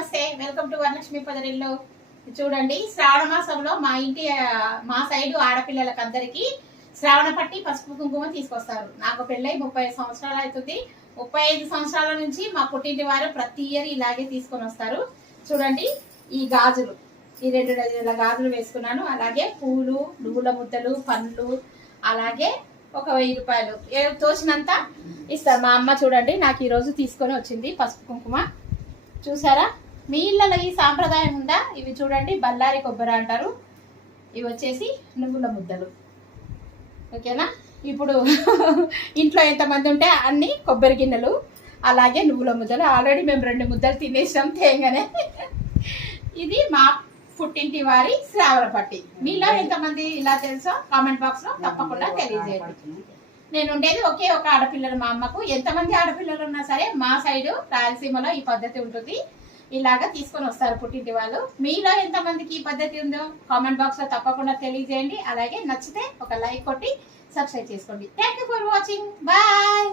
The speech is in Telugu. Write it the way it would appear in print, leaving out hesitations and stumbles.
నమస్తే, వెల్కమ్ టు వరలక్ష్మి పదరిల్లు. చూడండి, శ్రావణ మాసంలో మా సైడు ఆడపిల్లలకు అందరికి శ్రావణ పట్టి పసుపు కుంకుమ తీసుకొస్తారు. నాకు పెళ్ళై 35 సంవత్సరాలు అవుతుంది. 35 సంవత్సరాల నుంచి మా పుట్టింటి వారు ప్రతి ఇయర్ ఇలాగే తీసుకొని వస్తారు. చూడండి, ఈ గాజులు, ఈ 2 డజన్ల గాజులు వేసుకున్నాను. అలాగే పూలు, నువ్వుల ముద్దలు, పండ్లు, అలాగే ఒక 1000 రూపాయలు తోచినంత ఇస్తారు. మా అమ్మ చూడండి నాకు ఈరోజు తీసుకొని వచ్చింది పసుపు కుంకుమ. చూసారా, మీ ఇళ్ళలో ఈ సాంప్రదాయం ఉందా? ఇవి చూడండి, బల్లారి కొబ్బరి అంటారు. ఇవి వచ్చేసి నువ్వుల ముద్దలు. ఓకేనా? ఇప్పుడు ఇంట్లో ఎంతమంది ఉంటే అన్ని కొబ్బరి గిన్నెలు, అలాగే నువ్వుల ముద్దలు. ఆల్రెడీ మేము 2 ముద్దలు తినేసాం తేంగానే. ఇది మా పుట్టింటి వారి శ్రావణ పట్టి. మీలో ఎంతమంది ఇలా తెలుసో కామెంట్ బాక్స్ లో తప్పకుండా తెలియజేయండి. నేను ఉండేది ఒకే ఒక ఆడపిల్లలు. మా అమ్మకు ఎంతమంది ఆడపిల్లలు ఉన్నా సరే మా సైడు రాయలసీమలో ఈ పద్ధతి ఉంటుంది. ఇలాగా తీసుకొని వస్తారు పుట్టింటి వాళ్ళు. మీలో ఎంతమందికి ఈ పద్ధతి ఉందో కామెంట్ బాక్స్ లో తప్పకుండా తెలియజేయండి. అలాగే నచ్చితే ఒక లైక్ కొట్టి సబ్స్క్రైబ్ చేసుకోండి. Thank you for watching. Bye.